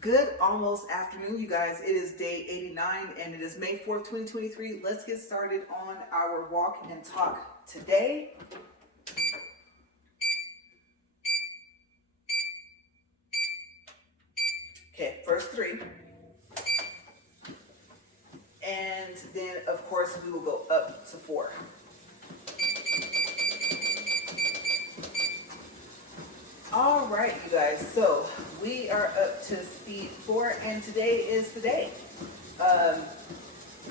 Good almost afternoon, you guys. It is day 89 and it is May 4th, 2023. Let's get started on our walk and talk today. Okay, first three. And then, of course, we will go up to 4. All right, you guys. So we are up to speed 4, and today is the day.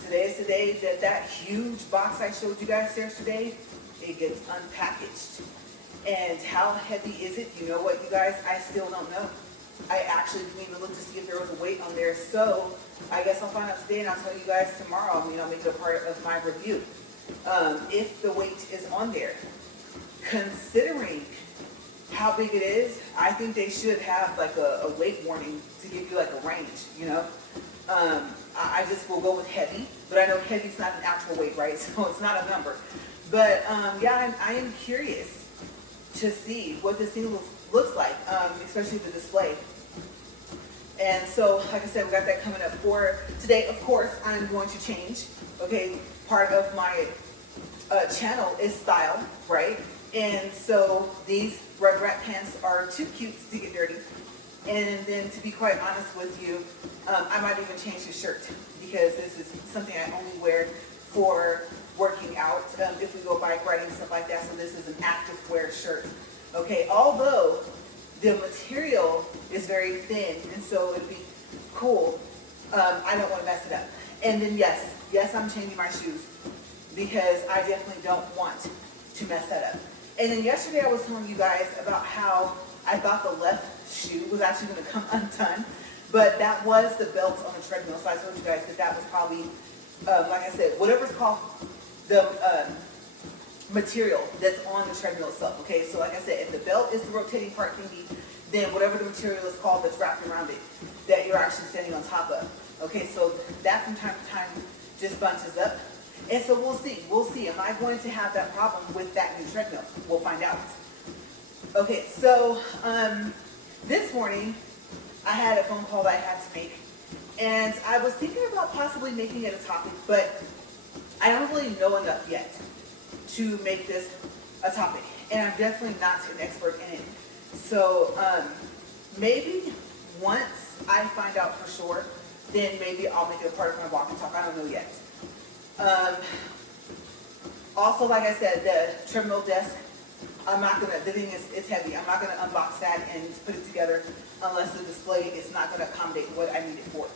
Today is the day that huge box I showed you guys yesterday, it gets unpackaged. And how heavy is it? You know what, you guys? I still don't know. I actually didn't even look to see if there was a weight on there. So I guess I'll find out today, and I'll tell you guys tomorrow. I'll make it a part of my review. If the weight is on there, considering how big it is, I think they should have like a weight warning to give you like a range, I just will go with heavy, but I know heavy is not an actual weight, right? So it's not a number. But yeah, I am curious to see what this thing looks like, especially the display. And so, like I said, we got that coming up for today. Of course, I'm going to change. Okay, part of my channel is style, right? And so these red rat pants are too cute to get dirty. And then, to be quite honest with you, I might even change the shirt because this is something I only wear for working out, if we go bike riding, stuff like that. So this is an active wear shirt. Okay, although the material is very thin, and so it'd be cool. I don't want to mess it up. And then yes, I'm changing my shoes because I definitely don't want to mess that up. And then yesterday I was telling you guys about how I thought the left shoe was actually going to come undone, but that was the belt on the treadmill. So I told you guys that was probably, like I said, whatever's called the material that's on the treadmill itself. Okay, so like I said, if the belt is the rotating part thingy, then whatever the material is called that's wrapped around it, that you're actually standing on top of. Okay, so that from time to time just bunches up. And so we'll see. Am I going to have that problem with that new treadmill? We'll find out. Okay, so this morning I had a phone call that I had to make, and I was thinking about possibly making it a topic, but I don't really know enough yet to make this a topic, and I'm definitely not an expert in it. So maybe once I find out for sure, then maybe I'll make it a part of my walk and talk. I don't know yet. Also, like I said, the treadmill desk, the thing is, it's heavy. I'm not gonna unbox that and put it together unless the display is not gonna accommodate what I need it for.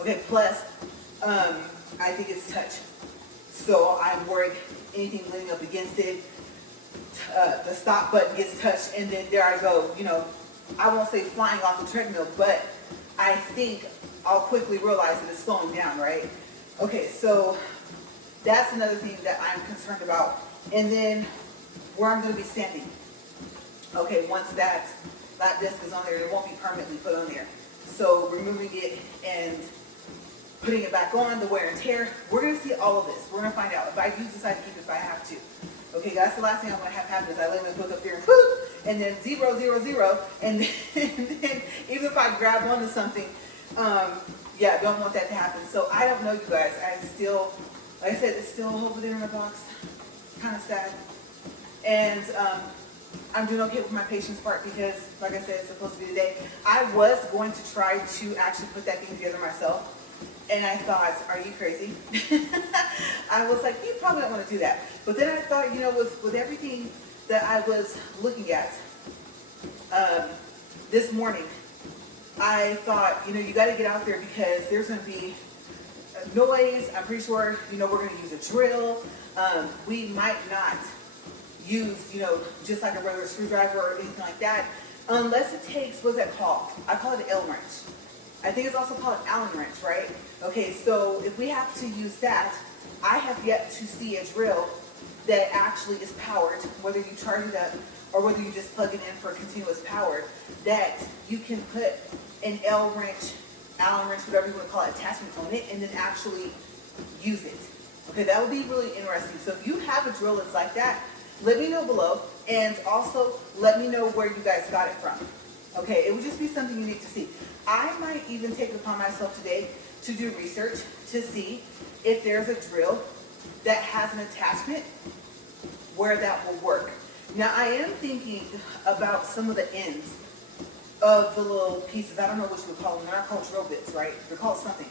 Okay, plus, I think it's touch. So I'm worried anything leaning up against it, the stop button gets touched, and then there I go, I won't say flying off the treadmill, but I think I'll quickly realize that it's slowing down, right? Okay, so that's another thing that I'm concerned about. And then where I'm going to be standing. Okay, once that disc is on there, it won't be permanently put on there. So removing it and putting it back on, the wear and tear, we're going to see all of this. We're going to find out if I do decide to keep it, if I have to. Okay, that's the last thing I'm going to have happen is I lay my book up here and poof, and then 0, 0, 0, and then even if I grab onto something, yeah, I don't want that to happen. So I don't know, you guys. I still, like I said, it's still over there in the box. Kind of sad. And I'm doing okay with my patience part because, like I said, it's supposed to be today. I was going to try to actually put that thing together myself. And I thought, are you crazy? I was like, you probably don't want to do that. But then I thought, with everything that I was looking at this morning, I thought, you got to get out there because there's going to be noise. I'm pretty sure, we're going to use a drill. We might not use, just like a regular screwdriver or anything like that, unless it takes, what's that called? I call it an L wrench. I think it's also called an Allen wrench, right? Okay, so if we have to use that, I have yet to see a drill that actually is powered, whether you charge it up or whether you just plug it in for continuous power, that you can put an L wrench, Allen wrench, whatever you want to call it, attachment on it, and then actually use it. Okay, that would be really interesting. So if you have a drill that's like that, let me know below, and also let me know where you guys got it from. Okay, it would just be something you need to see. I might even take it upon myself today to do research to see if there's a drill that has an attachment where that will work. Now I am thinking about some of the ends of the little pieces. I don't know what you would call them. They're not called drill bits, right? They're called something.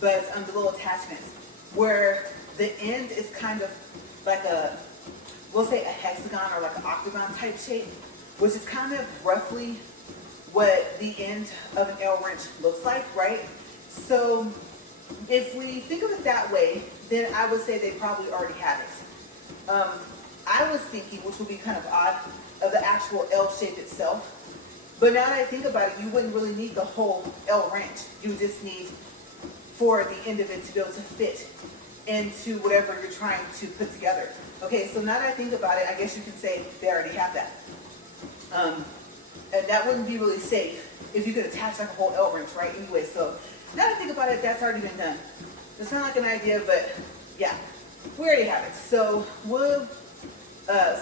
But the little attachments where the end is kind of like we'll say a hexagon or like an octagon type shape, which is kind of roughly what the end of an L wrench looks like, right? So if we think of it that way, then I would say they probably already have it. I was thinking, which would be kind of odd, of the actual L shape itself. But now that I think about it, you wouldn't really need the whole L wrench. You would just need for the end of it to be able to fit into whatever you're trying to put together. Okay, so now that I think about it, I guess you can say they already have that. And that wouldn't be really safe if you could attach like a whole L wrench, right? Anyway, so now that I think about it, that's already been done. It's not like an idea, but yeah, we already have it. So we'll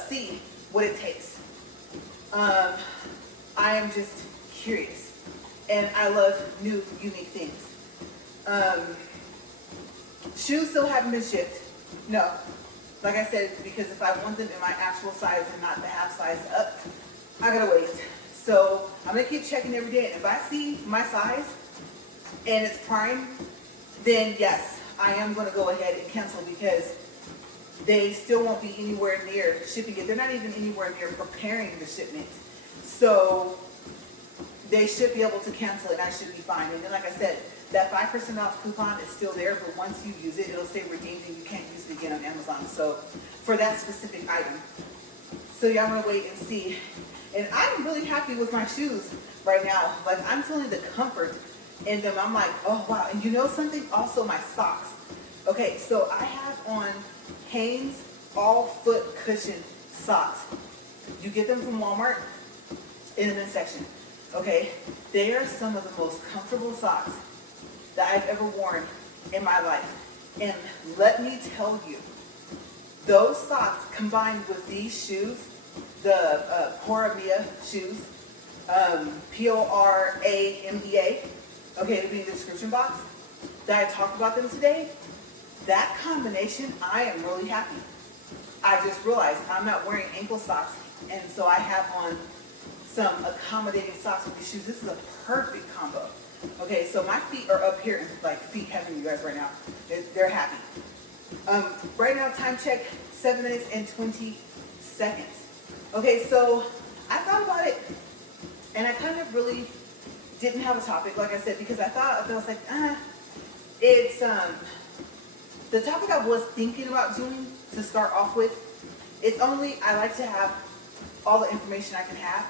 see what it takes. I am just curious, and I love new, unique things. Shoes still haven't been shipped. No. Like I said, because if I want them in my actual size and not the half size up, I gotta wait. So I'm gonna keep checking every day. And if I see my size and it's prime, then yes, I am gonna go ahead and cancel because they still won't be anywhere near shipping it. They're not even anywhere near preparing the shipment. So they should be able to cancel it and I should be fine. And then like I said, that 5% off coupon is still there, but once you use it, it'll stay redeemed and you can't use it again on Amazon. So for that specific item. So yeah, I'm gonna wait and see. And I'm really happy with my shoes right now. Like I'm feeling the comfort in them. I'm like, oh wow. And you know something? Also my socks. Okay, so I have on Hanes all foot cushion socks. You get them from Walmart in the men's section. Okay, they are some of the most comfortable socks that I've ever worn in my life. And let me tell you, those socks combined with these shoes, the Poramea shoes, Poramea, okay, it'll be in the description box, that I talked about them today, that combination, I am really happy. I just realized I'm not wearing ankle socks, and so I have on some accommodating socks with these shoes. This is a perfect combo. Okay, so my feet are up here, and like feet heaven, you guys, right now. They're happy. Right now, time check, 7 minutes and 20 seconds. Okay, so I thought about it, and I kind of really didn't have a topic, like I said, because I was like, it's, the topic I was thinking about doing to start off with, it's only, I like to have all the information I can have.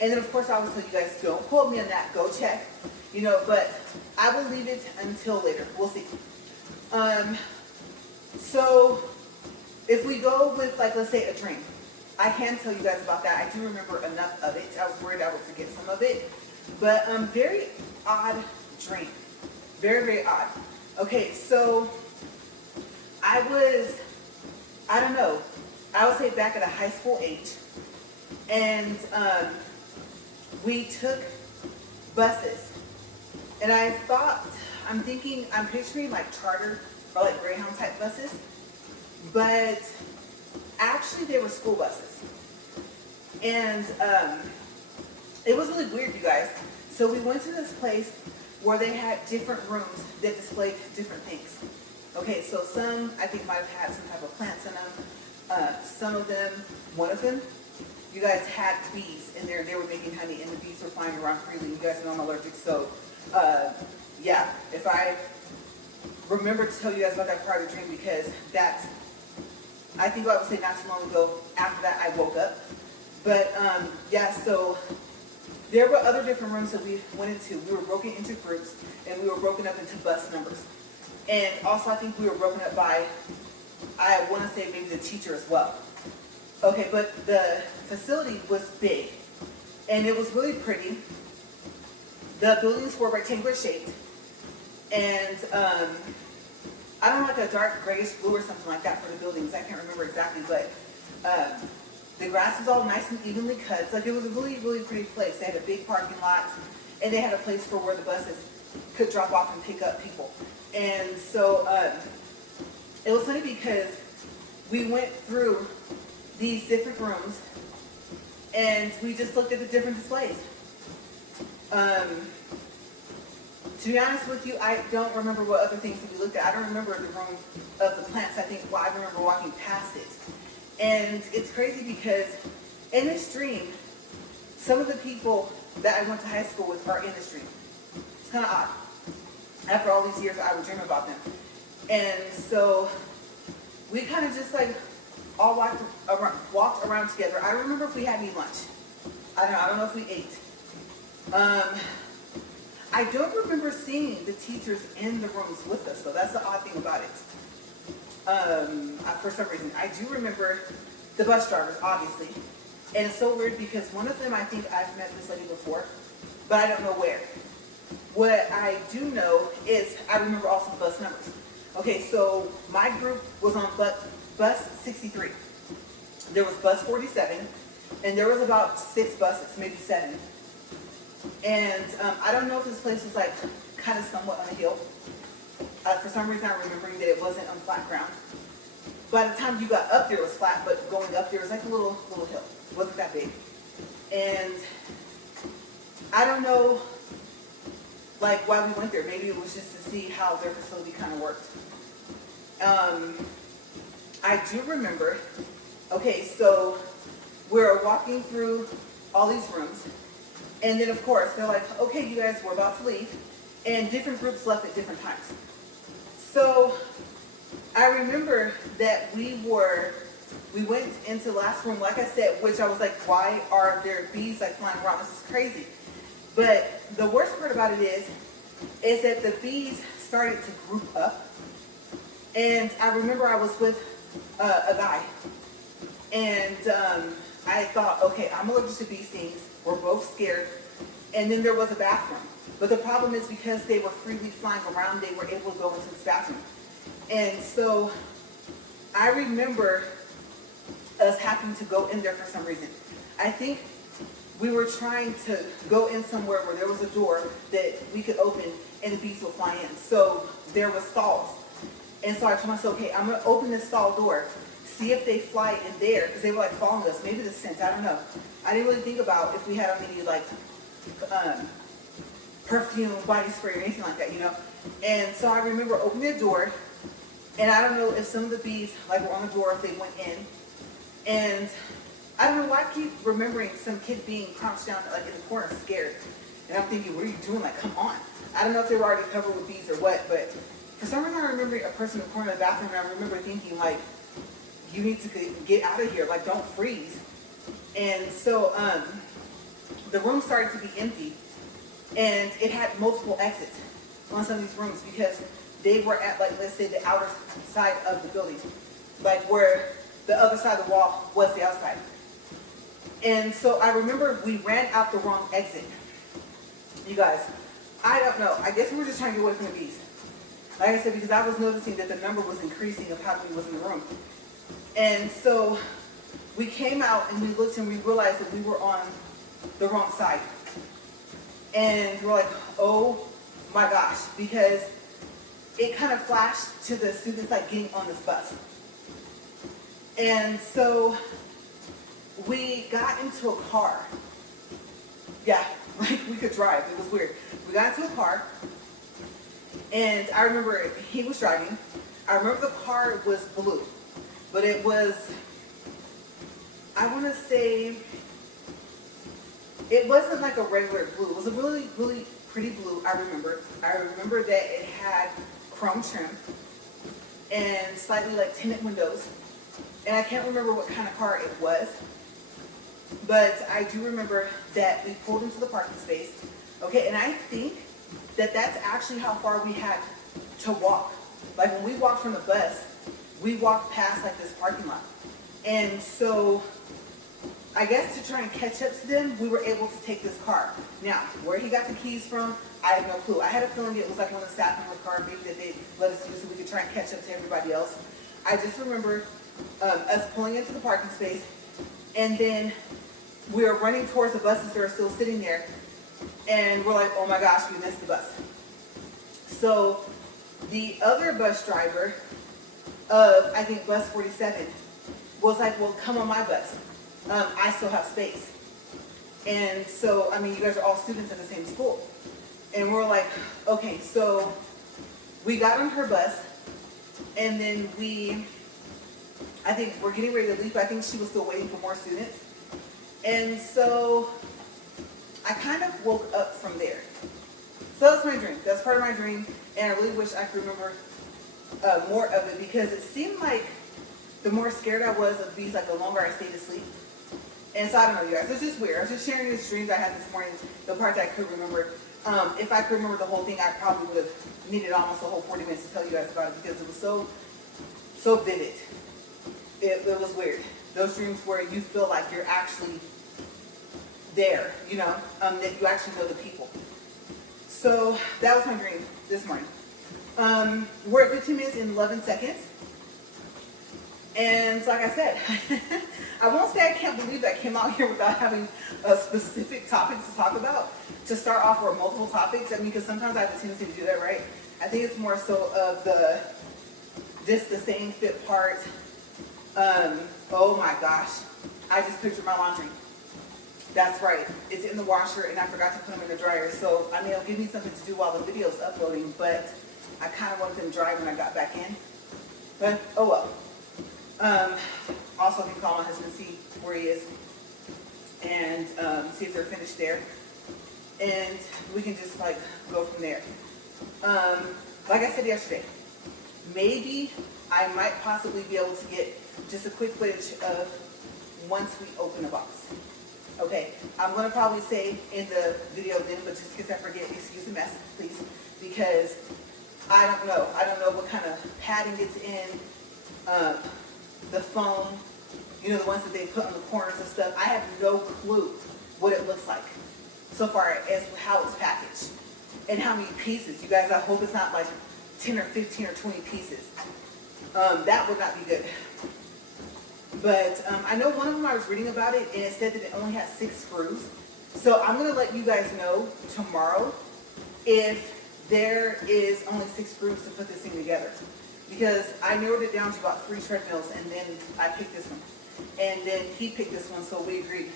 And then of course I always tell you guys, don't quote me on that, go check, you know, but I will leave it until later, we'll see. So if we go with like, let's say a dream, I can tell you guys about that. I do remember enough of it. I was worried I would forget some of it, but very odd dream, very, very odd. Okay, so I don't know, I would say back at a high school age, and we took buses, and I'm picturing like charter or like Greyhound type buses, but actually they were school buses. And it was really weird, you guys. So we went to this place where they had different rooms that displayed different things. Okay, so some, I think, might have had some type of plants in them. Some of them, one of them, you guys had bees in there, and they were making honey, and the bees were flying around freely. You guys know I'm allergic, so yeah, if I remember to tell you guys about that part of the dream, because that's, I think I would say not too long ago, after that I woke up. But yeah, so there were other different rooms that we went into. We were broken into groups, and we were broken up into bus numbers. And also I think we were broken up by, I want to say maybe the teacher as well. Okay, but the facility was big, and it was really pretty. The buildings were rectangular shaped, and I don't know, like a dark grayish blue or something like that for the buildings. I can't remember exactly, but The grass was all nice and evenly cut. Like, it was a really, really pretty place. They had a big parking lot, and they had a place for where the buses could drop off and pick up people. And so it was funny because we went through these different rooms, and we just looked at the different displays. To be honest with you, I don't remember what other things we looked at. I don't remember the room of the plants. I think, well, I remember walking past it. And it's crazy because in this dream, some of the people that I went to high school with are in this dream. It's kind of odd. After all these years, I would dream about them. And so we kind of just like all walked around together. I remember if we had any lunch. I don't know if we ate. I don't remember seeing the teachers in the rooms with us, though. That's the odd thing about it. For some reason, I do remember the bus drivers, obviously. And it's so weird because one of them, I think I've met this lady before, but I don't know where. What I do know is I remember also the bus numbers. Okay, so my group was on bus 63. There was bus 47, and there was about 6 buses, maybe 7. And I don't know if this place was like kind of somewhat on a hill. For some reason, I'm remembering that it wasn't on flat ground. By the time you got up there, it was flat, but going up there was like a little hill. It wasn't that big. And I don't know, like, why we went there. Maybe it was just to see how their facility kind of worked. I do remember, okay, so we're walking through all these rooms. And then, of course, they're like, okay, you guys, we're about to leave. And different groups left at different times. So I remember that we went into the last room, like I said, which I was like, why are there bees like flying around? This is crazy. But the worst part about it is that the bees started to group up. And I remember I was with a guy. And I thought, okay, I'm allergic to bee stings. We're both scared. And then there was a bathroom. But the problem is because they were freely flying around, they were able to go into this bathroom. And so I remember us having to go in there for some reason. I think we were trying to go in somewhere where there was a door that we could open and the bees would fly in. So there were stalls. And so I told myself, okay, I'm going to open this stall door, see if they fly in there, because they were like following us. Maybe the scent, I don't know. I didn't really think about if we had any like perfume, body spray, or anything like that, you know. And so I remember opening the door, and I don't know if some of the bees like were on the door, if they went in. And I don't know why I keep remembering some kid being crouched down like in the corner, scared. And I'm thinking, what are you doing? Like, come on. I don't know if they were already covered with bees or what, but for some reason I remember a person in the corner of the bathroom, and I remember thinking, like, you need to get out of here. Like, don't freeze. And so the room started to be empty, and it had multiple exits on some of these rooms because they were at, like, let's say the outer side of the building, like where the other side of the wall was the outside. And so I remember we ran out the wrong exit. You guys, I don't know. I guess we were just trying to get away from the bees. Like I said, because I was noticing that the number was increasing of how many was in the room. And so we came out and we looked and we realized that we were on the wrong side. And we're like, oh my gosh, because it kind of flashed to the students like getting on this bus. And so we got into a car. Yeah, like we could drive. It was weird. We got into a car, and I remember he was driving. I remember the car was blue, but it was, I want to say, it wasn't like a regular blue. It was a really, really pretty blue, I remember. I remember that it had chrome trim and slightly like tinted windows. And I can't remember what kind of car it was, but I do remember that we pulled into the parking space. Okay, and I think that that's actually how far we had to walk. Like when we walked from the bus, we walked past like this parking lot. And so I guess to try and catch up to them, we were able to take this car. Now, where he got the keys from, I have no clue. I had a feeling it was like one of the staff in the car, maybe that they let us use so we could try and catch up to everybody else. I just remember us pulling into the parking space, And then we're running towards the buses that are still sitting there. And we're like, oh my gosh, we missed the bus. So the other bus driver of, I think, bus 47 was like, well, come on my bus. I still have space. And so, I mean, you guys are all students at the same school. And we're like, okay, so we got on her bus, and then I think we're getting ready to leave, but I think she was still waiting for more students. And so I kind of woke up from there. So that's my dream. That's part of my dream, and I really wish I could remember more of it, because it seemed like the more scared I was of these, like the longer I stayed asleep. And so I don't know, you guys, it's just weird. I was just sharing these dreams I had this morning, the part that I could remember. If I could remember the whole thing, I probably would have needed almost a whole 40 minutes to tell you guys about it, because it was so vivid. It was weird. Those dreams where you feel like you're actually there, you know, that you actually know the people. So that was my dream this morning. We're at 15 minutes and 11 seconds. And so like I said, I won't say I can't believe that I came out here without having a specific topic to talk about, to start off with multiple topics. I mean, because sometimes I have a tendency to do that, right? I think it's more so of the same fit part. Oh my gosh, I just pictured my laundry. That's right, it's in the washer and I forgot to put them in the dryer. So, I mean, it'll give me something to do while the video's uploading, but I kind of wanted them dry when I got back in. But, oh well. Also, I can call my husband, see where he is, and see if they're finished there. And we can just like go from there. Like I said yesterday, maybe I might possibly be able to get just a quick footage of once we open a box. Okay, I'm going to probably say in the video then, but just in case I forget, excuse the mess, please, because I don't know. I don't know what kind of padding it's in, the foam, you know, the ones that they put on the corners and stuff. I have no clue what it looks like so far as how it's packaged and how many pieces. You guys, I hope it's not like 10 or 15 or 20 pieces. That would not be good. But I know one of them I was reading about it, and it said that it only has 6 screws. So I'm going to let you guys know tomorrow if there is only 6 screws to put this thing together. Because I narrowed it down to about 3 treadmills, and then I picked this one. And then he picked this one, so we agreed.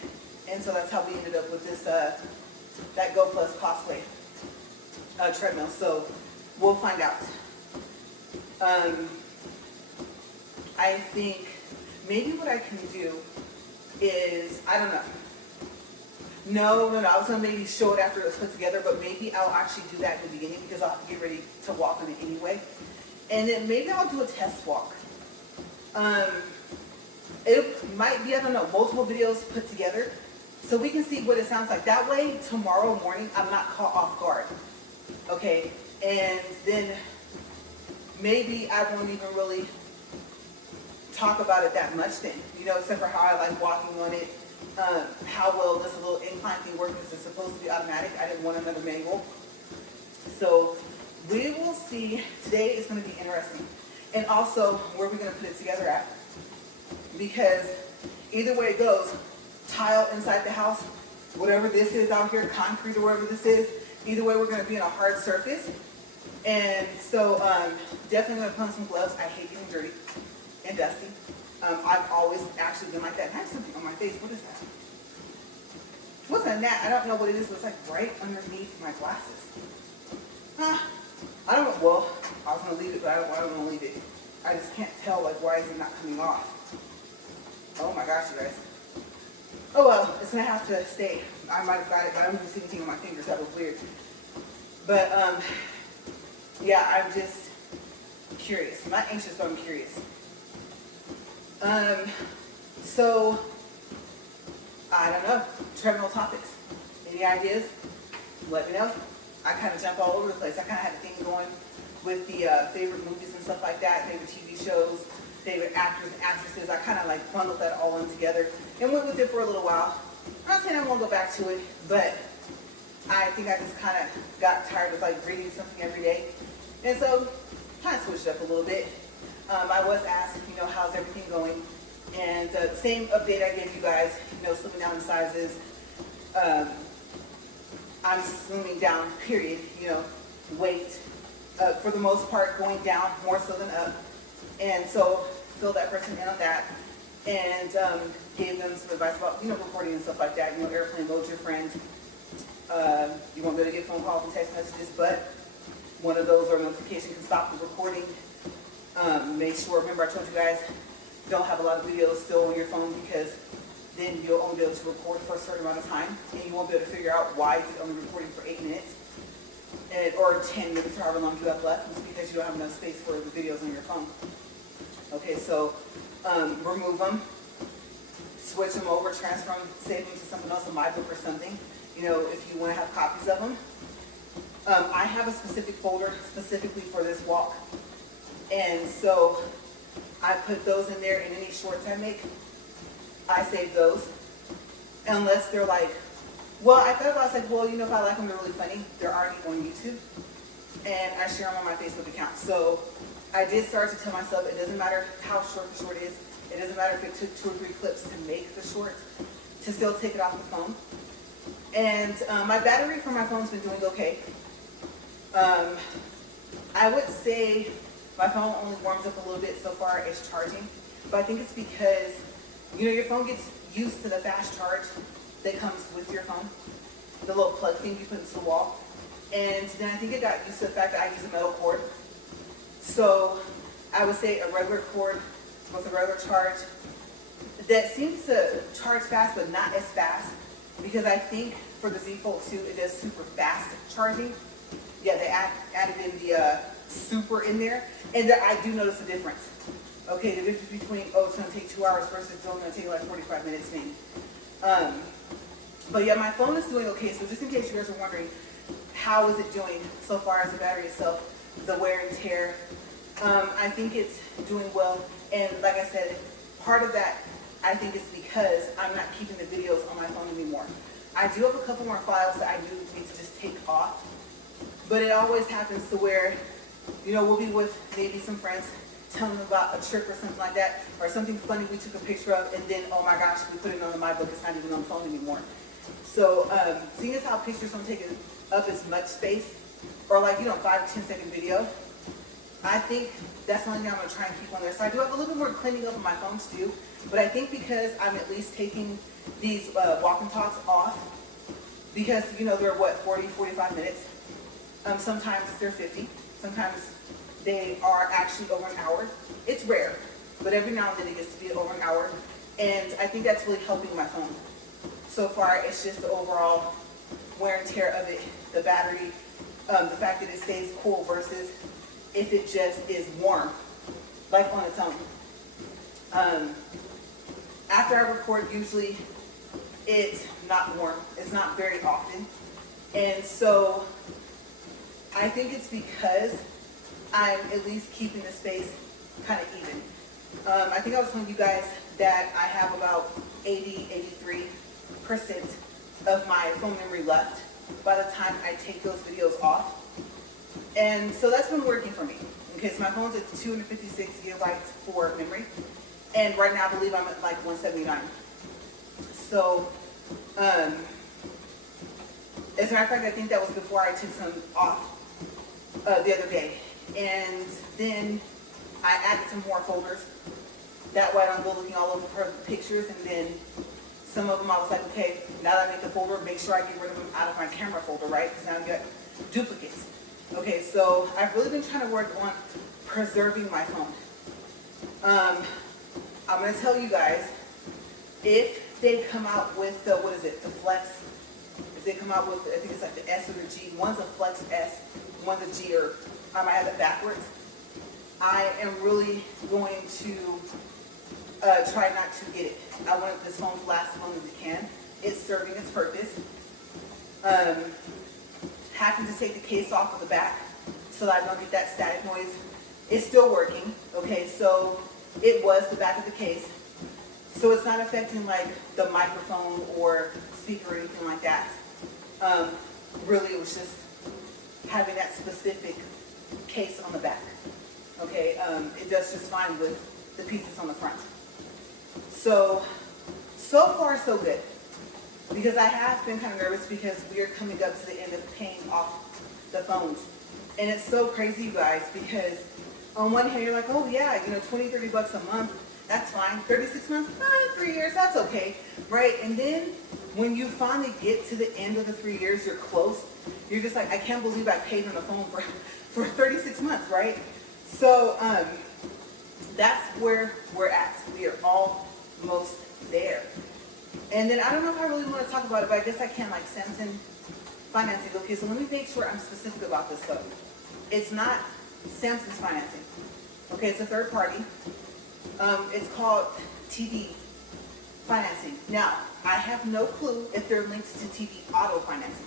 And so that's how we ended up with this, that Go Plus Cosplay treadmill. So we'll find out. I think maybe what I can do is, I don't know. No, I was going to maybe show it after it was put together, but maybe I'll actually do that in the beginning because I'll have to get ready to walk on it anyway. And then maybe I'll do a test walk. It might be, I don't know, multiple videos put together so we can see what it sounds like. That way, tomorrow morning, I'm not caught off guard. Okay? And then maybe I won't even really talk about it that much then, you know, except for how I like walking on it, how well this little incline thing works because it's supposed to be automatic. I didn't want another manual. So we will see. Today is going to be interesting. And also, where we're going to put it together at. Because either way it goes, tile inside the house, whatever this is out here, concrete or whatever this is, either way we're going to be on a hard surface. And so definitely going to put on some gloves. I hate getting dirty and dusty. I've always actually been like that. And I have something on my face. What is that? What's a gnat? I don't know what it is, but it's like right underneath my glasses. I don't know. Well, I was going to leave it, but I don't want to leave it. I just can't tell, like, why is it not coming off? Oh my gosh, you guys. Oh well, it's going to have to stay. I might have got it, but I don't even see anything on my fingers. That was weird. But, yeah, I'm just curious. I'm not anxious, but I'm curious. So, I don't know. Treadmill topics. Any ideas? Let me know. I kind of jump all over the place. I kind of had a thing going with the favorite movies and stuff like that, favorite TV shows, favorite actors and actresses. I kind of like bundled that all in together and went with it for a little while. I'm not saying I won't go back to it, but I think I just kind of got tired of like reading something every day. And so kind of switched up a little bit. I was asked, you know, how's everything going And the same update I gave you guys, slimming down in sizes. I'm slimming down, period, weight, for the most part, going down more so than up. And so, fill that person in on that. And gave them some advice about, recording and stuff like that. Airplane mode, your friend. You won't be able to get phone calls and text messages, but one of those or notification can stop the recording. Make sure, remember I told you guys, don't have a lot of videos still on your phone, because then you'll only be able to record for a certain amount of time, and you won't be able to figure out why it's only recording for 8 minutes or 10 minutes, or however long you have left. It's because you don't have enough space for the videos on your phone. Okay, so remove them, switch them over, transfer them, save them to something else, a my book or something, if you want to have copies of them. I have a specific folder specifically for this walk, and so I put those in there, and any shorts I make, I save those, unless they're like, well, I thought about, if I like them, they're really funny, they're already on YouTube, and I share them on my Facebook account. So I did start to tell myself, it doesn't matter how short the short is, it doesn't matter if it took 2 or 3 clips to make the short, to still take it off the phone. And my battery for my phone's been doing okay. I would say my phone only warms up a little bit so far as charging, but I think it's because, your phone gets used to the fast charge that comes with your phone, the little plug thing you put into the wall. And then I think it got used to the fact that I use a metal cord. So I would say a regular cord with a regular charge that seems to charge fast, but not as fast, because I think for the Z Fold 2, it does super fast charging. Yeah, they added in the super in there, and I do notice a difference. Okay, the difference between, it's going to take 2 hours versus it's only going to take like 45 minutes maybe. But yeah, my phone is doing okay. So just in case you guys are wondering, how is it doing so far as the battery itself, the wear and tear? I think it's doing well. And like I said, part of that, I think, is because I'm not keeping the videos on my phone anymore. I do have a couple more files that I do need to just take off. But it always happens to where, we'll be with maybe some friends, telling them about a trip or something like that, or something funny we took a picture of, and then, oh my gosh, we put it on my book, it's not even on the phone anymore. So seeing as how pictures don't take up as much space, or 5 to 10 second video, I think that's the only thing I'm going to try and keep on there. So I do have a little bit more cleaning up on my phone to do, but I think because I'm at least taking these walk and talks off, because, they're 40, 45 minutes. Sometimes they're 50. Sometimes they are actually over an hour. It's rare, but every now and then it gets to be over an hour. And I think that's really helping my phone. So far, it's just the overall wear and tear of it, the battery, the fact that it stays cool versus if it just is warm, like on its own. After I record, usually it's not warm. It's not very often. And so I think it's because I'm at least keeping the space kind of even. I think I was telling you guys that I have about 83% of my phone memory left by the time I take those videos off. And so that's been working for me. Okay, so my phone's at 256 gigabytes for memory. And right now I believe I'm at like 179. So, as a matter of fact, I think that was before I took some off the other day. And then I added some more folders. That way I don't go looking all over for the pictures. And then some of them I was like, okay, now that I make the folder, make sure I get rid of them out of my camera folder, right? Because now I've got duplicates. Okay, so I've really been trying to work on preserving my phone. I'm going to tell you guys, if they come out with the, the Flex, if they come out with, I think it's like the S or the G, one's a Flex S, one's a G, or I might have it backwards, I am really going to try not to get it. I want this phone to last as long as it can. It's serving its purpose. Having to take the case off of the back so that I don't get that static noise. It's still working, okay, so it was the back of the case. So it's not affecting like the microphone or speaker or anything like that. Really, it was just having that specific case on the back. Okay, it does just fine with the pieces on the front. So far so good. Because I have been kind of nervous because we are coming up to the end of paying off the phones. And it's so crazy, you guys, because on one hand you're like, oh yeah, 20, 30 bucks a month, that's fine. 36 months, 3 years, that's okay, right? And then when you finally get to the end of the 3 years, you're close. You're just like, I can't believe I paid on the phone for 36 months, right? So that's where we're at. We are almost there. And then I don't know if I really want to talk about it, but I guess I can, like Samsung financing. Okay, so let me make sure I'm specific about this stuff. It's not Samsung's financing. Okay, it's a third party. It's called TV financing. Now, I have no clue if they're linked to TV auto financing.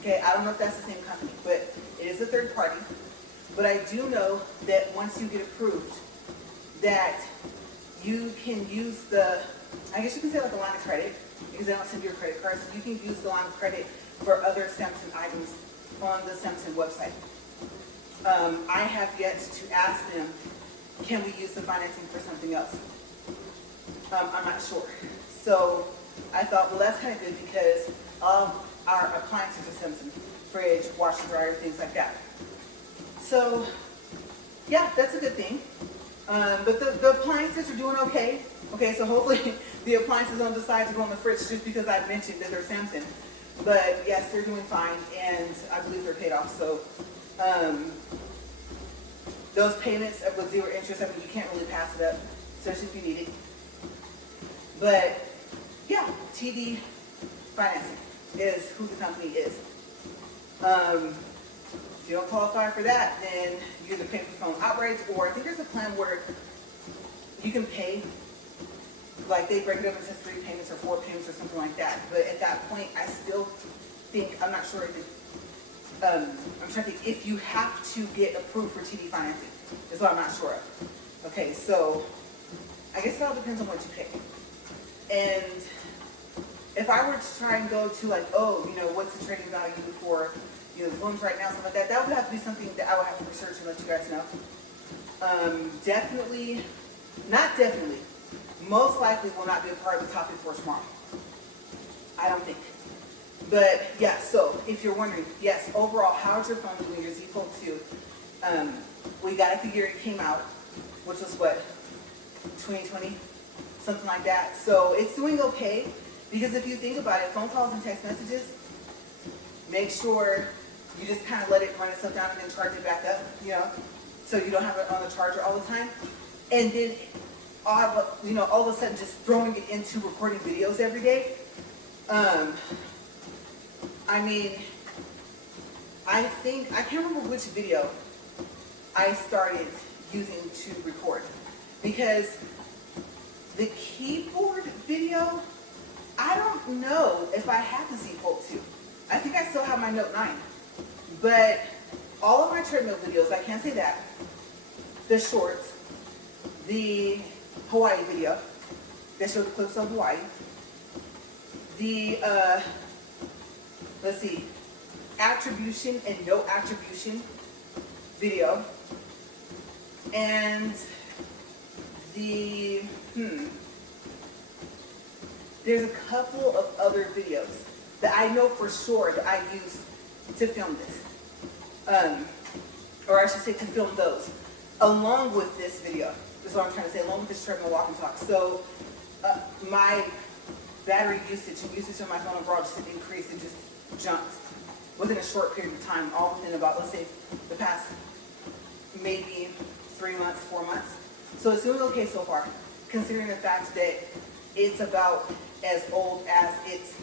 Okay, I don't know if that's the same company, but it is a third party. But I do know that once you get approved, that you can use the, I guess you can say like a line of credit, because they don't send you a credit card, so you can use the line of credit for other Samsung items on the Samsung website. I have yet to ask them, can we use the financing for something else? I'm not sure. So I thought, well, that's kind of good because our appliances are Samsung, fridge, washer, dryer, things like that. So yeah, that's a good thing. But the appliances are doing okay. Okay, so hopefully the appliances don't decide to go on the fridge just because I mentioned that they're Samsung. But yes, they're doing fine, and I believe they're paid off. So those payments with zero interest, I mean, you can't really pass it up, especially if you need it. But yeah, TD Financing is who the company is. If you don't qualify for that, then you either pay for phone outright, or I think there's a plan where you can pay, like they break it up into 3 payments or 4 payments or something like that. But at that point, I still think, I'm not sure if I'm trying to think if you have to get approved for TD financing, is what I'm not sure of. Okay, so I guess it all depends on what you pay. And if I were to try and go to like, oh, what's the trading value for, the phones right now, something like that, that would have to be something that I would have to research and let you guys know. Definitely, not definitely, most likely will not be a part of the topic for tomorrow. I don't think. But yeah, so if you're wondering, yes, overall, how's your phone doing, your Z Fold 2? We got it the year it came out, which was what, 2020? Something like that. So it's doing okay, because if you think about it, phone calls and text messages, make sure you just kind of let it run itself down and then charge it back up, so you don't have it on the charger all the time. And then, all of a sudden just throwing it into recording videos every day. I mean, I can't remember which video I started using to record, because the keyboard video, I don't know if I have the Z Fold 2. I think I still have my Note 9. But all of my treadmill videos, I can't say that. The shorts, the Hawaii video that showed the clips of Hawaii, the, let's see, attribution and no attribution video, and the, there's a couple of other videos that I know for sure that I use to film this. Or I should say to film those, along with this video. That's what I'm trying to say, along with this treadmill walk and talk. So my battery usage and usage on my phone overall just increased and just jumped within a short period of time, all within about, let's say, the past maybe 3 months, 4 months. So it's doing okay so far, considering the fact that it's about as old as its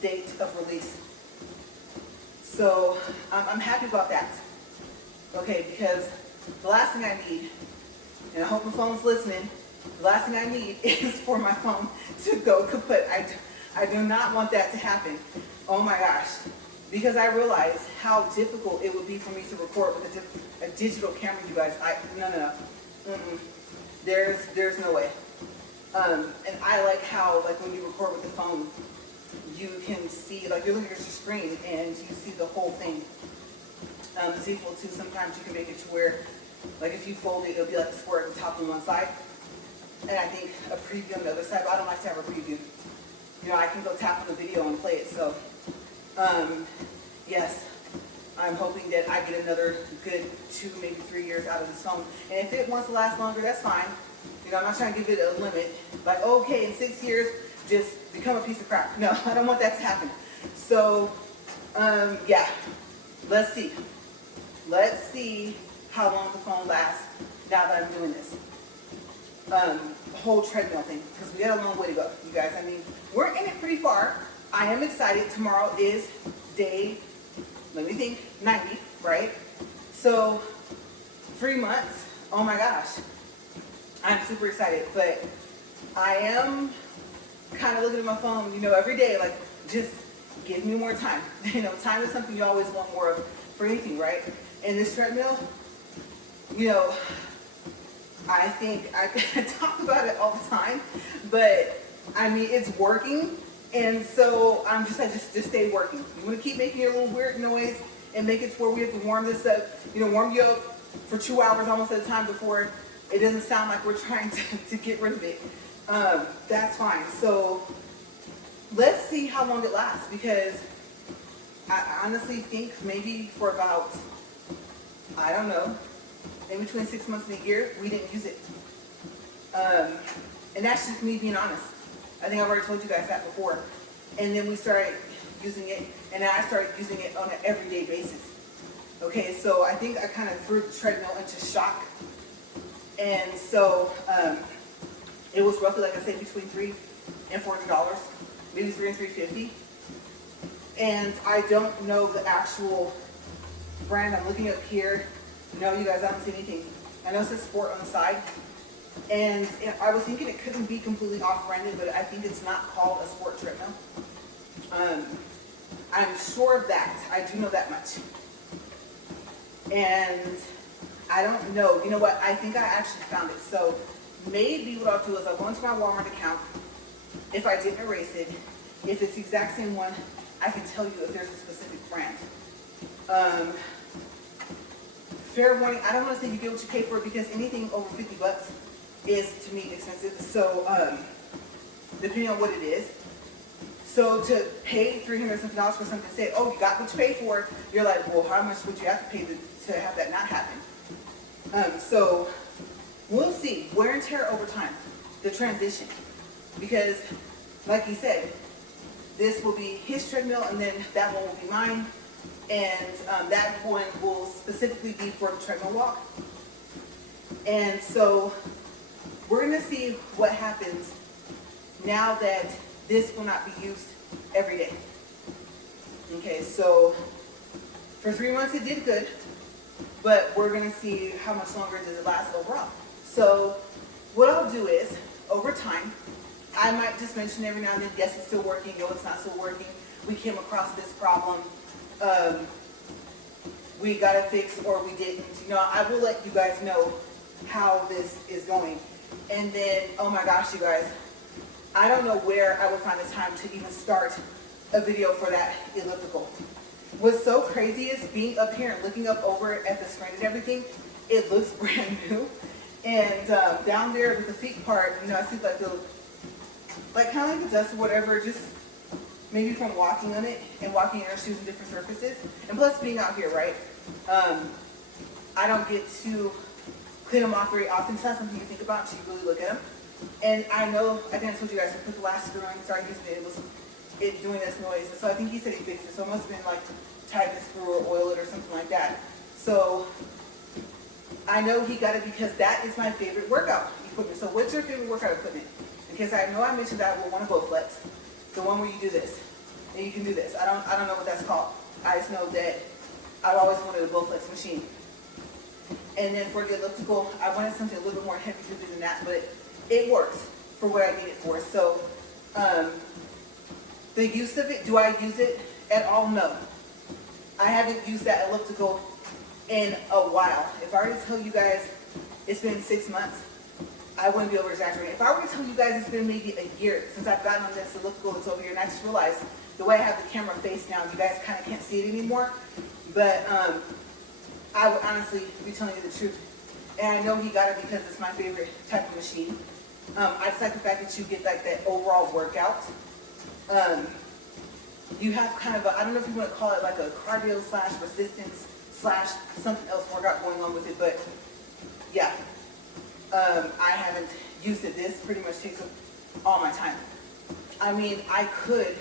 date of release. So I'm happy about that. Okay, because the last thing I need, and I hope my phone's listening, the last thing I need is for my phone to go kaput. I do not want that to happen. Oh my gosh. Because I realize how difficult it would be for me to record with a digital camera, you guys. No. There's no way. And I like how, like, when you record with the phone, you can see, like, you're looking at your screen and you see the whole thing. Z Fold 2, sometimes you can make it to where, like, if you fold it, it'll be like a square at the top on one side. and I think a preview on the other side, but I don't like to have a preview. You know, I can go tap on the video and play it. So, yes, I'm hoping that I get another good 2, maybe 3 years out of this phone. And if it wants to last longer, that's fine. You know, I'm not trying to give it a limit. Like, okay, in 6 years, just become a piece of crap. No, I don't want that to happen. So, yeah, let's see. Let's see how long the phone lasts now that I'm doing this. Whole treadmill thing, because we got a long way to go, you guys. I mean, we're in it pretty far. I am excited. Tomorrow is day, let me think, 90, right? So 3 months, oh my gosh. I'm super excited, but I am kind of looking at my phone, you know, every day, like, just give me more time. You know, time is something you always want more of for anything, right? And this treadmill, you know, I think I talk about it all the time, but I mean, it's working. And so I'm just like, just stay working. You want to keep making your little weird noise and make it to where we have to warm this up, you know, warm you up for 2 hours almost at a time before it doesn't sound like we're trying to get rid of it. That's fine. So let's see how long it lasts, because I honestly think maybe for about, I don't know, in between 6 months and a year, we didn't use it. And that's just me being honest. I think I've already told you guys that before. And then we started using it, and I started using it on an everyday basis. Okay, so I think I kind of threw the treadmill into shock. And so it was roughly, like I said, between $300 and $400, maybe $300 and $350. And I don't know the actual brand. I'm looking up here. No, you guys, I don't see anything. I know it says Sport on the side. And I was thinking it couldn't be completely off-branded, but I think it's not called a sport treadmill. I'm sure of that. I do know that much. And I don't know. You know what? I think I actually found it. So maybe what I'll do is I'll go into my Walmart account. If I didn't erase it, if it's the exact same one, I can tell you if there's a specific brand. Fair warning, I don't want to say you get what you pay for, because anything over 50 bucks is, to me, expensive. So, depending on what it is. So to pay $300 something for something, say, oh, you got what you paid for, you're like, well, how much would you have to pay to have that not happen? So we'll see. Wear and tear over time, the transition. Because, like he said, this will be his treadmill, and then that one will be mine. And that one will specifically be for the treadmill walk. And so we're going to see what happens now that this will not be used every day. Okay, so for 3 months it did good, but we're going to see how much longer does it last overall. So what I'll do is, over time, I might just mention every now and then, yes, it's still working, no, it's not still working. We came across this problem. We got it fixed, or we didn't. You know, I will let you guys know how this is going. And then, oh my gosh, you guys, I don't know where I would find the time to even start a video for that elliptical. What's so crazy is being up here and looking up over at the screen and everything, it looks brand new. And down there with the feet part, you know, I see like the, like kind of like the dust or whatever, just maybe from walking on it and walking in our shoes in different surfaces. And plus being out here, right? I don't get to clean them off very often. It's not something you think about until you really look at them. And I know, I think I told you guys, we put the last screw on and started using it, it was doing this noise. And so I think he said he fixed it. So it must have been like tighten the screw or oil it or something like that. So I know he got it because that is my favorite workout equipment. So what's your favorite workout equipment? Because I know I mentioned that with one of Bowflex, the one where you do this and you can do this. I don't know what that's called. I just know that I've always wanted a Bowflex machine. And then for the elliptical, I wanted something a little bit more heavy duty than that, but it works for what I need it for. So the use of it, do I use it at all? No. I haven't used that elliptical in a while. If I were to tell you guys it's been 6 months, I wouldn't be over exaggerating. If I were to tell you guys it's been maybe a year since I've gotten on this elliptical that's over here, and I just realized the way I have the camera face now, you guys kind of can't see it anymore. But I would honestly be telling you the truth. And I know he got it because it's my favorite type of machine. I just like the fact that you get like that overall workout. You have kind of a, I don't know if you want to call it like a cardio slash resistance slash something else workout going on with it, but yeah. I haven't used it. This pretty much takes up all my time. I mean, I could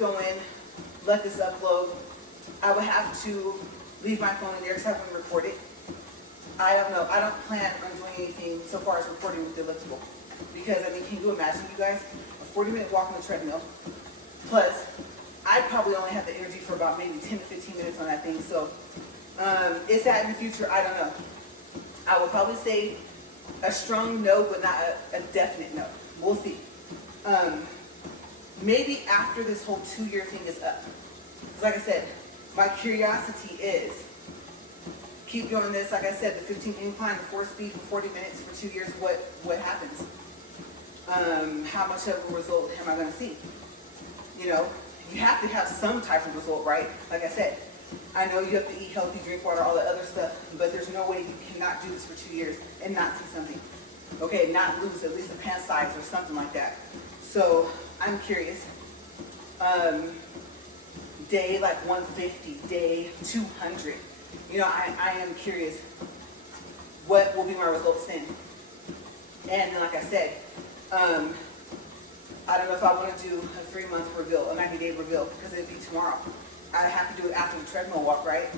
go in, let this upload. I would have to leave my phone in there because I wouldn't record it. I don't know. I don't plan on doing anything so far as recording with the elliptical. Because, I mean, can you imagine, you guys, a 40-minute walk on the treadmill, plus I probably only have the energy for about maybe 10 to 15 minutes on that thing. So, is that in the future? I don't know. I would probably say a strong no, but not a definite no. We'll see. Maybe after this whole 2-year thing is up. Like I said, my curiosity is keep doing this. Like I said, the 15 incline, the 4-speed for 40 minutes for 2 years. What happens? How much of a result am I going to see? You know, you have to have some type of result, right? Like I said, I know you have to eat healthy, drink water, all that other stuff, but there's no way you cannot do this for 2 years and not see something. Okay, not lose at least a pant size or something like that. So I'm curious. Day like 150, day 200. You know, I am curious what will be my results then. And then, like I said, I don't know if I want to do a 3-month reveal, a 90-day reveal, because it'd be tomorrow. I have to do it after the treadmill walk, right?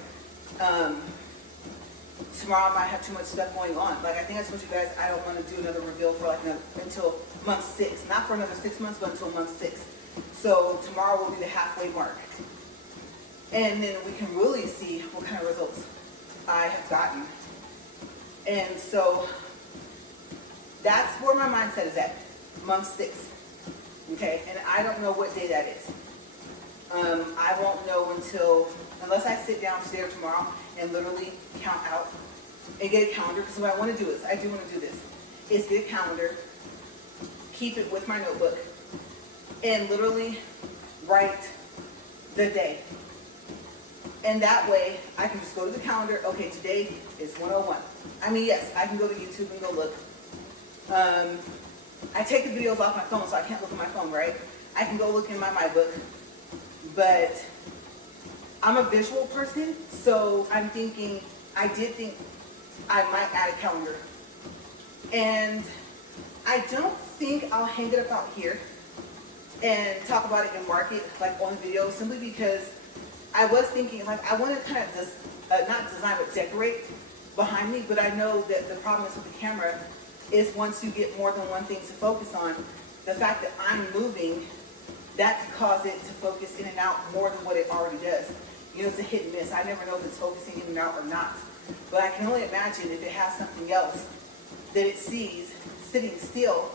Tomorrow I might have too much stuff going on. Like I think I told you guys, I don't want to do another reveal for like until month 6. Not for another 6 months, but until month 6. So tomorrow will be the halfway mark. And then we can really see what kind of results I have gotten. And so that's where my mindset is at, month 6. Okay, and I don't know what day that is. I won't know unless I sit down today or tomorrow and literally count out and get a calendar, because what I want to do is, I do want to do this, is get a calendar, keep it with my notebook, and literally write the day. And that way, I can just go to the calendar, okay, today is 101. I mean, yes, I can go to YouTube and go look. I take the videos off my phone, so I can't look at my phone, right? I can go look in my book. But I'm a visual person, so I'm thinking, I did think I might add a calendar. And I don't think I'll hang it up out here and talk about it and mark it like on video, simply because I was thinking, like, I want to kind of just, not design, but decorate behind me, but I know that the problem is with the camera is once you get more than one thing to focus on, the fact that I'm moving, that could cause it to focus in and out more than what it already does. You know, it's a hit and miss. I never know if it's focusing in and out or not. But I can only imagine if it has something else that it sees sitting still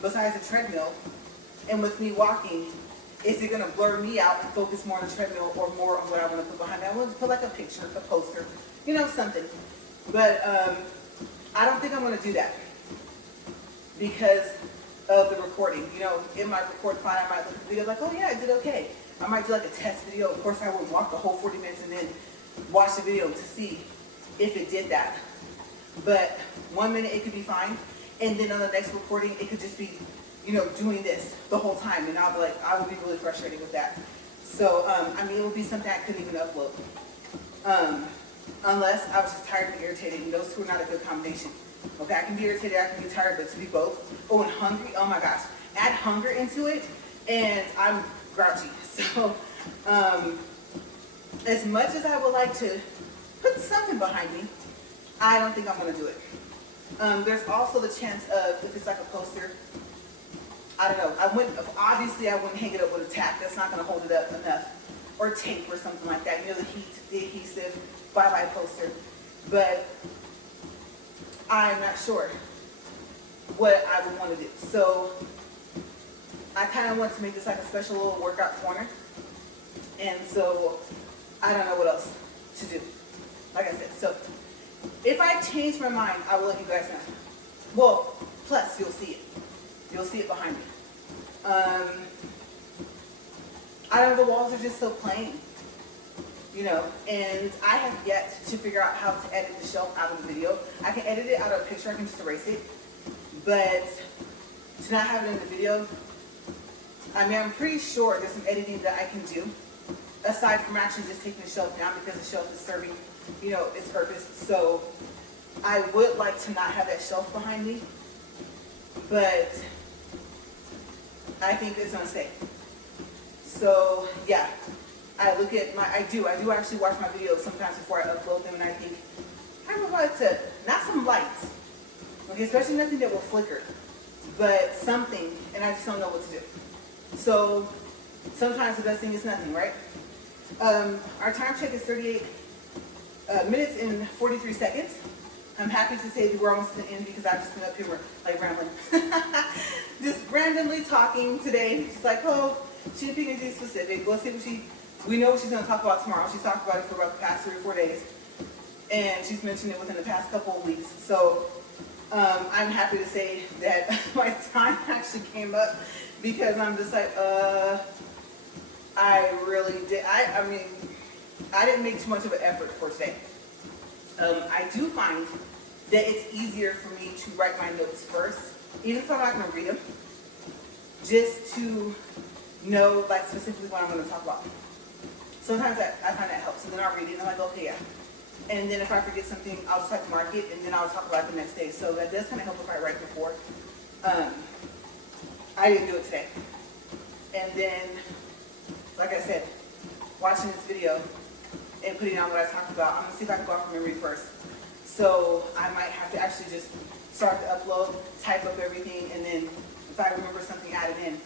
besides the treadmill, and with me walking, is it going to blur me out and focus more on the treadmill or more on what I want to put behind it? I want to put like a picture, a poster, you know, something. But I don't think I'm going to do that because of the recording. You know, it might record fine. I might look at the video like, oh yeah, I did okay. I might do like a test video. Of course, I wouldn't walk the whole 40 minutes and then watch the video to see if it did that. But 1 minute it could be fine, and then on the next recording it could just be, you know, doing this the whole time, and I'll be like, I would be really frustrated with that. So I mean, it would be something I couldn't even upload unless I was just tired and irritated, and those two are not a good combination. Okay, I can be irritated, I can be tired, but to be both, oh, and hungry, oh my gosh, add hunger into it, and I'm grouchy. So as much as I would like to put something behind me, I don't think I'm going to do it. There's also the chance of, if it's like a poster, I don't know, obviously I wouldn't hang it up with a tack. That's not going to hold it up enough. Or tape or something like that. You know, the adhesive, bye-bye poster. But I'm not sure what I would want to do. So I kind of want to make this like a special little workout corner. And so I don't know what else to do. Like I said, so if I change my mind, I will let you guys know. Well, plus you'll see it. You'll see it behind me. I don't know, the walls are just so plain, you know, and I have yet to figure out how to edit the shelf out of the video. I can edit it out of a picture, I can just erase it, but to not have it in the video, I mean, I'm pretty sure there's some editing that I can do aside from actually just taking the shelf down, because the shelf is serving, you know, its purpose. So I would like to not have that shelf behind me, but I think it's gonna stay. So yeah, I look at I do actually watch my videos sometimes before I upload them, and I think, I would like to, not some lights, okay, especially nothing that will flicker, but something, and I just don't know what to do. So sometimes the best thing is nothing, right? Our time check is 38 minutes and 43 seconds. I'm happy to say that we're almost to the end, because I've just been up here like rambling. Just randomly talking today. She's like, oh, she didn't pick anything specific. Let's see what we know what she's going to talk about tomorrow. She's talked about it for about the past 3 or 4 days. And she's mentioned it within the past couple of weeks. So I'm happy to say that my time actually came up, because I'm just like, I really did. I mean, I didn't make too much of an effort for today. I do find that it's easier for me to write my notes first, even if I'm not going to read them, just to know, like, specifically what I'm going to talk about. Sometimes I find that helps. So then I'll read it and I'm like, okay, yeah. And then if I forget something, I'll just like mark it, and then I'll talk about it the next day. So that does kind of help if I write before. I didn't do it today. And then, like I said, watching this video and putting on what I talked about, I'm gonna see if I can go off memory first. So I might have to actually just start to upload, type up everything, and then if I remember something, add it in.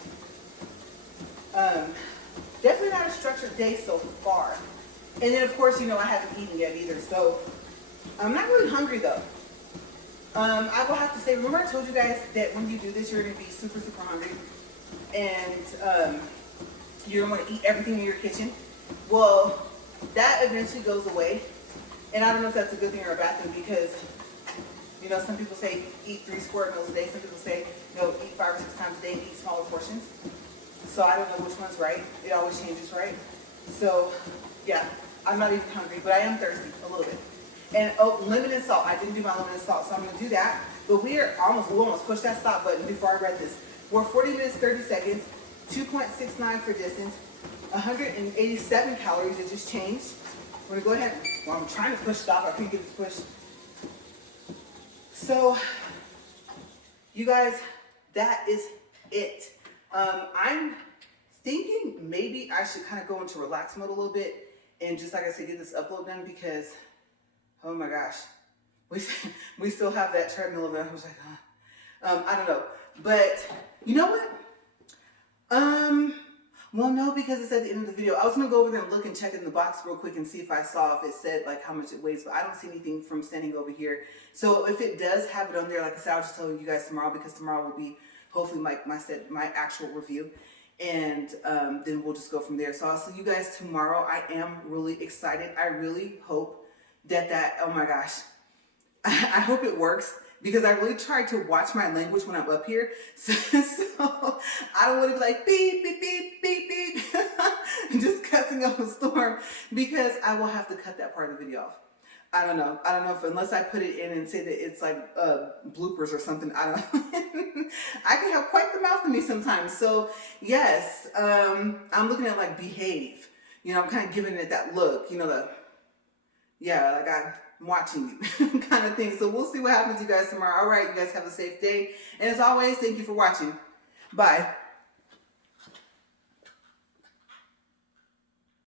Definitely not a structured day so far. And then of course, you know, I haven't eaten yet either. So I'm not really hungry though. I will have to say, remember I told you guys that when you do this, you're gonna be super, super hungry. And you're gonna eat everything in your kitchen. Well, that eventually goes away. And I don't know if that's a good thing or a bad thing, because, you know, some people say eat 3 square meals a day. Some people say, no, eat 5 or 6 times a day and eat smaller portions. So I don't know which one's right. It always changes, right? So yeah, I'm not even hungry, but I am thirsty a little bit. And oh, lemon and salt. I didn't do my lemon and salt, so I'm gonna do that. But we almost pushed that stop button before I read this. We're 40 minutes, 30 seconds, 2.69 for distance, 187 calories. It just changed. We're gonna go ahead. Well, I'm trying to push stop. I couldn't get this push. So, you guys, that is it. I'm thinking maybe I should kind of go into relax mode a little bit and just, like I said, get this upload done, because, oh my gosh, we still have that treadmill event. I was like, I don't know, but you know what? Well, no, because it's at the end of the video. I was gonna go over there and look and check in the box real quick and see if I saw if it said like how much it weighs, but I don't see anything from standing over here. So if it does have it on there, like I said, I'll just tell you guys tomorrow, because tomorrow will be hopefully my actual review, and then we'll just go from there. So I'll see you guys tomorrow. I am really excited. I really hope that oh my gosh, I hope it works, because I really tried to watch my language when I'm up here. So I don't want to be like beep, beep, beep, beep, beep, just cussing up a storm, because I will have to cut that part of the video off. I don't know if, unless I put it in and say that it's like bloopers or something. I don't know. I can have quite the mouth in me sometimes. So yes, I'm looking at like behave. You know, I'm kind of giving it that look, you know, like I'm watching you kind of thing. So we'll see what happens, you guys, tomorrow. All right, you guys have a safe day. And as always, thank you for watching. Bye.